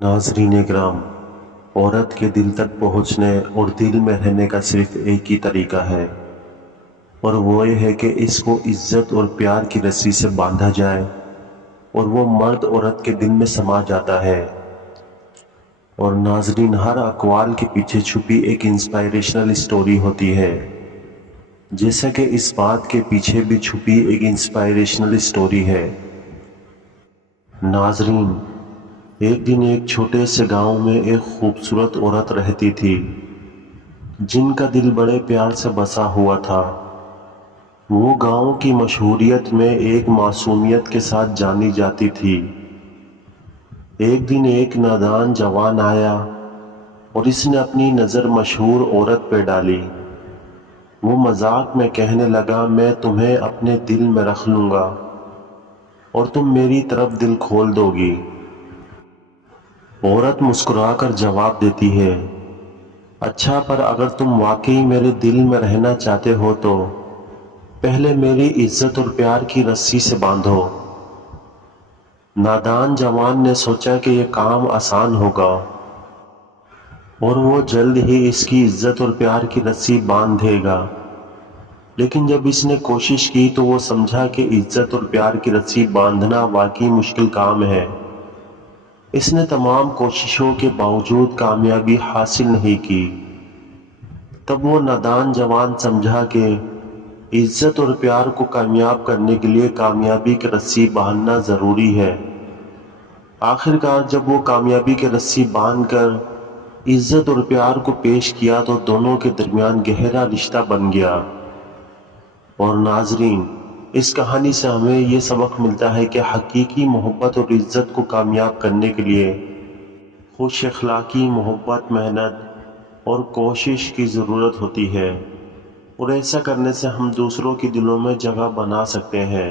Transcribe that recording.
नाज़रीन इकराम, औरत के दिल तक पहुँचने और दिल में रहने का सिर्फ एक ही तरीका है, और वो ये है कि इसको इज्जत और प्यार की रस्सी से बांधा जाए और वो मर्द औरत के दिल में समा जाता है। और नाज़रीन, हर अक़वाल के पीछे छुपी एक इंस्पायरेशनल स्टोरी होती है, जैसा कि इस बात के पीछे भी छुपी एक इंस्पायरेशनल स्टोरी है। नाज़रीन, एक दिन एक छोटे से गांव में एक खूबसूरत औरत रहती थी, जिनका दिल बड़े प्यार से बसा हुआ था। वो गांव की मशहूरियत में एक मासूमियत के साथ जानी जाती थी। एक दिन एक नादान जवान आया और इसने अपनी नज़र मशहूर औरत पे डाली। वो मजाक में कहने लगा, मैं तुम्हें अपने दिल में रख लूँगा और तुम मेरी तरफ दिल खोल दोगी। औरत मुस्कुराकर जवाब देती है, अच्छा, पर अगर तुम वाकई मेरे दिल में रहना चाहते हो तो पहले मेरी इज्जत और प्यार की रस्सी से बांधो। नादान जवान ने सोचा कि यह काम आसान होगा और वो जल्द ही इसकी इज्जत और प्यार की रस्सी बांध देगा। लेकिन जब इसने कोशिश की तो वो समझा कि इज्जत और प्यार की रस्सी बांधना वाकई मुश्किल काम है। इसने तमाम कोशिशों के बावजूद कामयाबी हासिल नहीं की। तब वो नादान जवान समझा कि इज्जत और प्यार को कामयाब करने के लिए कामयाबी की रस्सी बांधना ज़रूरी है। आखिरकार जब वो कामयाबी की रस्सी बांधकर इज्जत और प्यार को पेश किया तो दोनों के दरमियान गहरा रिश्ता बन गया। और नाजरीन, इस कहानी से हमें ये सबक मिलता है कि हकीकी मोहब्बत और इज्जत को कामयाब करने के लिए खुश अखलाकी, मोहब्बत, मेहनत और कोशिश की ज़रूरत होती है, और ऐसा करने से हम दूसरों के दिलों में जगह बना सकते हैं।